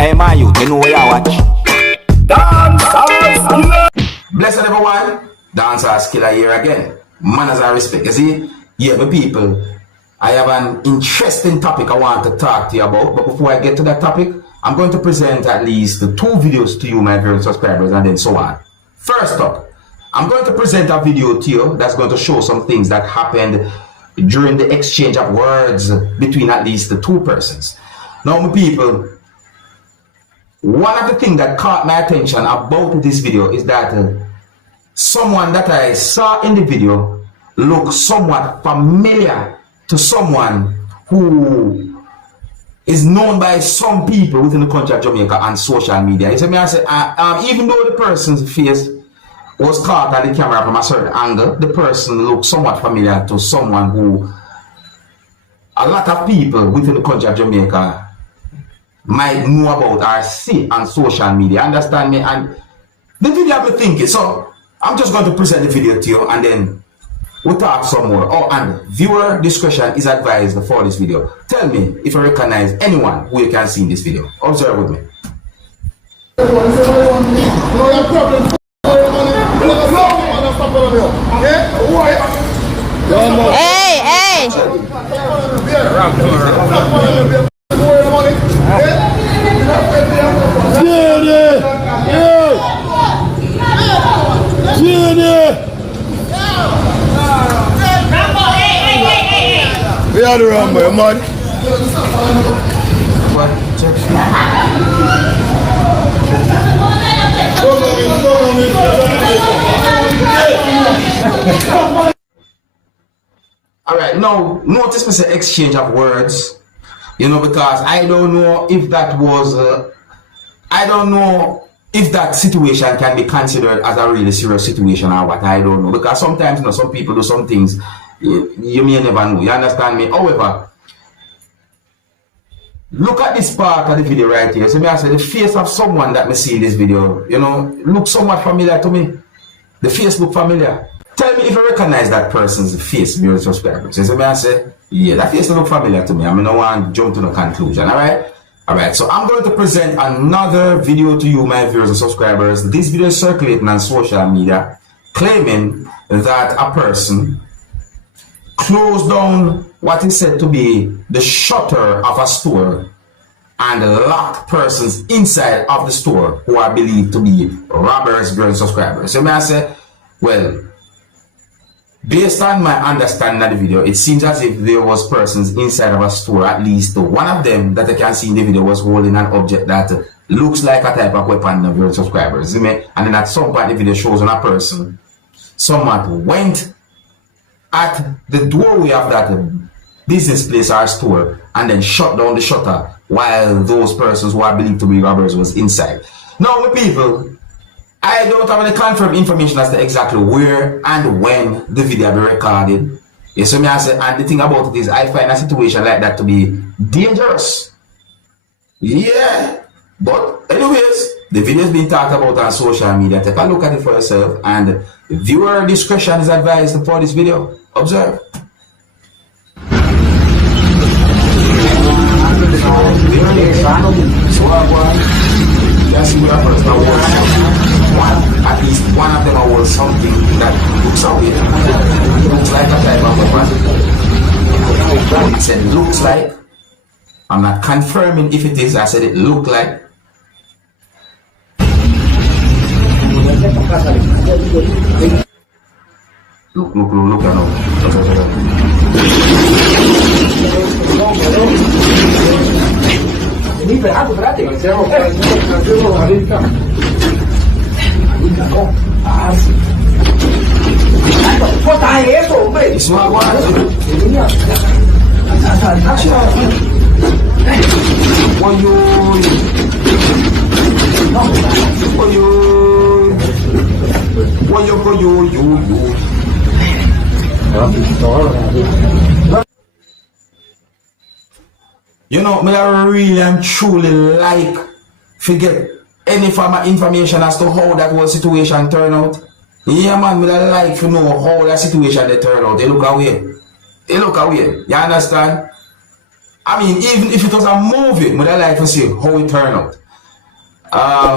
Hey man, you know where you watch. Dancehall skilla. Blessed everyone, Dancehall skilla here again. Manners and respect. You see, yeah, my people, I have an interesting topic I want to talk to you about. But before I get to that topic, I'm going to present at least 2 videos to you, my very subscribers, and then so on. First up, I'm going to present a video to you that's going to show some things that happened during the exchange of words between at least the 2 persons. Now, my people, one of the things that caught my attention about this video is that someone that I saw in the video looked somewhat familiar to someone who is known by some people within the country of Jamaica on social media. You see me, I say, even though the person's face was caught on the camera from a certain angle, the person looked somewhat familiar to someone who a lot of people within the country of Jamaica might know about or see on social media. Understand me? And the video I've been thinking, so I'm just going to present the video to you and then we'll talk some more. Oh, and viewer discretion is advised for this video. Tell me if you recognize anyone who you can see in this video. Observe with me. Hey! We are the Rambo, man. Alright, now notice me say exchange of words, you know, because I don't know if that was I don't know if that situation can be considered as a really serious situation or what. I don't know, because sometimes, you know, some people do some things you may never know. You understand me? However, look at this part of the video right here. So me I say the face of someone that me see in this video, you know, looks somewhat familiar to me. The face look familiar. Tell me if you recognize that person's face, dear subscribers. So me I say, yeah, that face look familiar to me. I mean, I want to jump to the conclusion. Alright, so I'm going to present another video to you, my viewers and subscribers. This video is circulating on social media, claiming that a person closed down what is said to be the shutter of a store and locked persons inside of the store who are believed to be robbers, viewers and subscribers. So may I say, well, based on my understanding of the video, it seems as if there was persons inside of a store. At least one of them that I can see in the video was holding an object that looks like a type of weapon of your subscribers. And then at some point the video shows on a person somewhat went at the doorway of that business place or store and then shut down the shutter while those persons who are believed to be robbers was inside. Now, my people, I don't have any confirmed information as to exactly where and when the video will be recorded. Yes, so me I say, and the thing about it is I find a situation like that to be dangerous. Yeah, but anyways, the video is being talked about on social media. Take a look at it for yourself, and viewer discretion is advised for this video. Observe. Yes, we are first at least one of them was something that looks away. Looks like a type of weapon. It said looks like. I'm not confirming if it is. I said it looked like. Look at it's not what you know, me I really and truly like forget any form of information as to how that whole situation turned out. Yeah man, me I like to know how that situation they turn out. They look away. You understand? I mean, even if it was a movie, me I like to see how it turned out.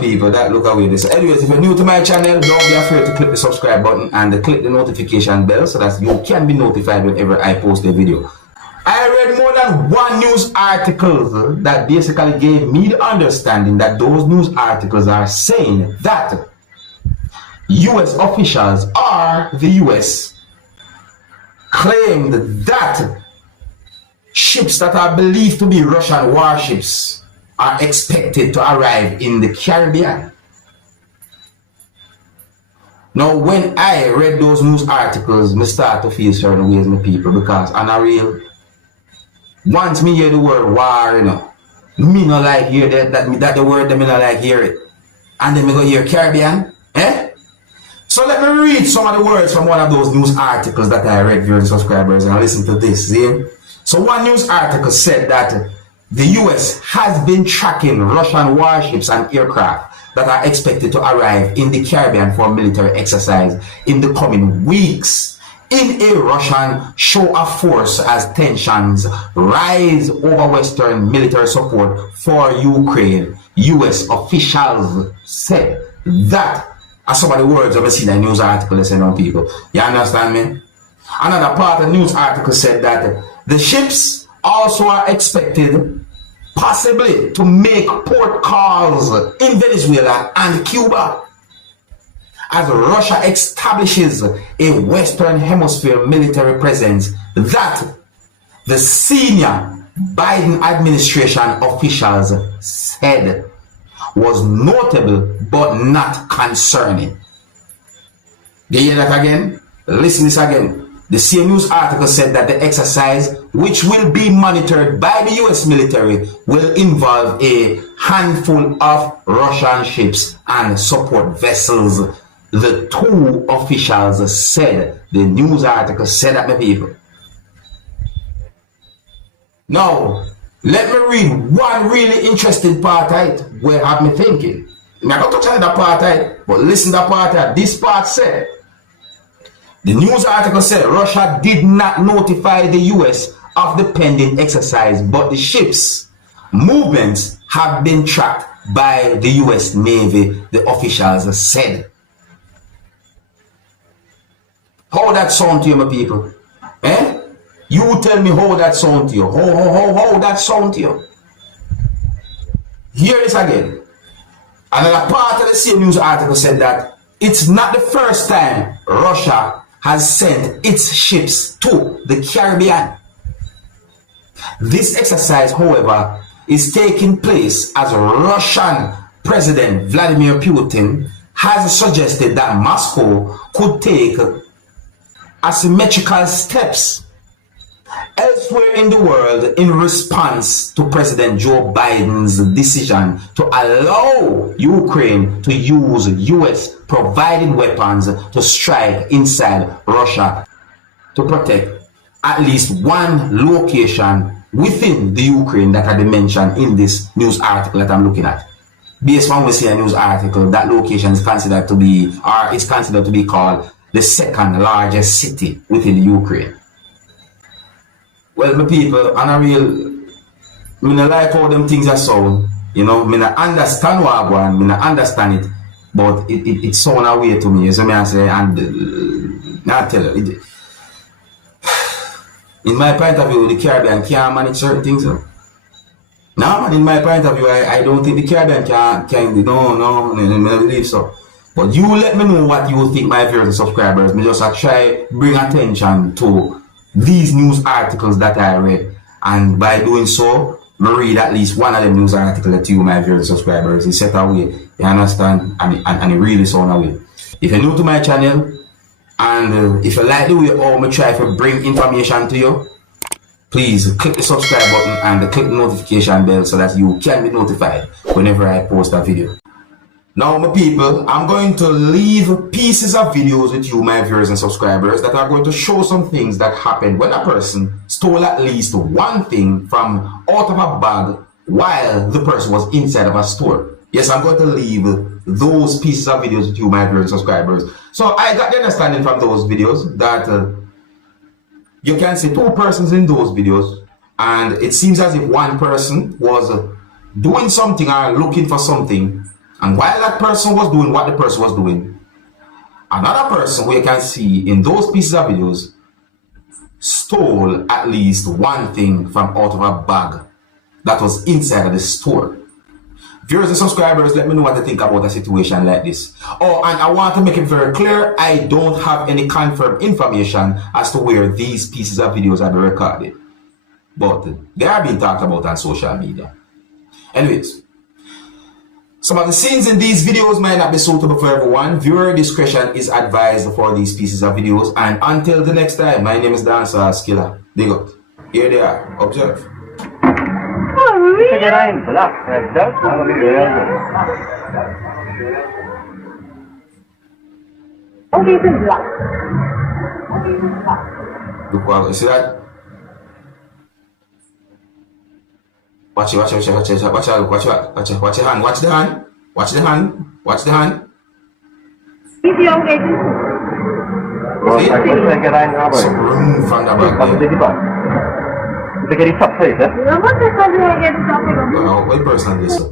People, that look away this. Anyways, if you're new to my channel, don't be afraid to click the subscribe button and click the notification bell so that you can be notified whenever I post a video. I read more than one news article that basically gave me the understanding that those news articles are saying that US officials or the US claimed that ships that are believed to be Russian warships are expected to arrive in the Caribbean. Now, when I read those news articles, I start to feel certain ways, my people, because on a real, once me hear the word war, you know, me no like hear that the word, me no like hear it. And then me go hear Caribbean, eh? So let me read some of the words from one of those news articles that I read, viewers and subscribers, and listen to this, see? So one news article said that the US has been tracking Russian warships and aircraft that are expected to arrive in the Caribbean for military exercise in the coming weeks in a Russian show of force as tensions rise over Western military support for Ukraine. US officials said that. As some of the words I've seen in the news article, they say no people. You understand me? Another part of the news article said that the ships also are expected possibly to make port calls in Venezuela and Cuba as Russia establishes a Western Hemisphere military presence that the senior Biden administration officials said was notable but not concerning. You hear that again? Listen this again. The same news article said that the exercise, which will be monitored by the US military, will involve a handful of Russian ships and support vessels. The two officials said. The news article said that, my people. Now, let me read one really interesting part right where have me thinking. I'm not going to touch on that part right, but listen to that part right. This part said, the news article said Russia did not notify the US of the pending exercise, but the ships' movements have been tracked by the US Navy, the officials said. How that sound to you, my people? Eh? You tell me how that sound to you. How that sound to you? Hear this again. Another part of the same news article said that it's not the first time Russia has sent its ships to the Caribbean. This exercise, however, is taking place as Russian President Vladimir Putin has suggested that Moscow could take asymmetrical steps elsewhere in the world in response to President Joe Biden's decision to allow Ukraine to use US provided weapons to strike inside Russia to protect at least one location within the Ukraine that had been mentioned in this news article that I'm looking at. Based on what we see a news article, that location is considered to be, or is considered to be called the second largest city within the Ukraine. Well, my people, on a real, I don't like how them things are sound, you know, I don't understand what I want, I don't understand it, but it sound a way to me, so I say, and I tell you, in my point of view, the Caribbean can't manage certain things. No, man, in my point of view, I don't think the Caribbean can, no, I don't believe so. But you let me know what you think, my viewers and subscribers. Me just try bring attention to these news articles that I read, and by doing so, I read at least one of them news articles that you, my viewers and subscribers, is set away. You understand? And it really sound away. If you're new to my channel, and if you like the way I try to bring information to you, please click the subscribe button and click the notification bell so that you can be notified whenever I post a video. Now, my people, I'm going to leave pieces of videos with you, my viewers and subscribers, that are going to show some things that happened when a person stole at least one thing from out of a bag while the person was inside of a store. Yes, I'm going to leave those pieces of videos with you, my viewers and subscribers. So I got the understanding from those videos that you can see two persons in those videos, and it seems as if one person was doing something or looking for something And while that person was doing what the person was doing, another person who you can see in those pieces of videos stole at least one thing from out of a bag that was inside of the store. Viewers and subscribers, let me know what you think about a situation like this. Oh, and I want to make it very clear, I don't have any confirmed information as to where these pieces of videos are being recorded. But they are being talked about on social media. Anyways, some of the scenes in these videos might not be suitable for everyone. Viewer discretion is advised for these pieces of videos. And until the next time, my name is Dancehall Skilla. Dig up. Here they are. Observe. Look what you see that? Watch it, watch it, watch it, watch it, watch it, watch it, watch your hand, watch the hand, watch the hand, watch the hand. See? Some room from the back. What person is this?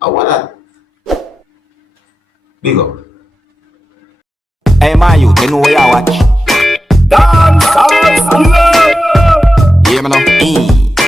Oh, what that? Big up. Hey, my youth, you know where you watch? Dancehall, skilla. Yeah, man.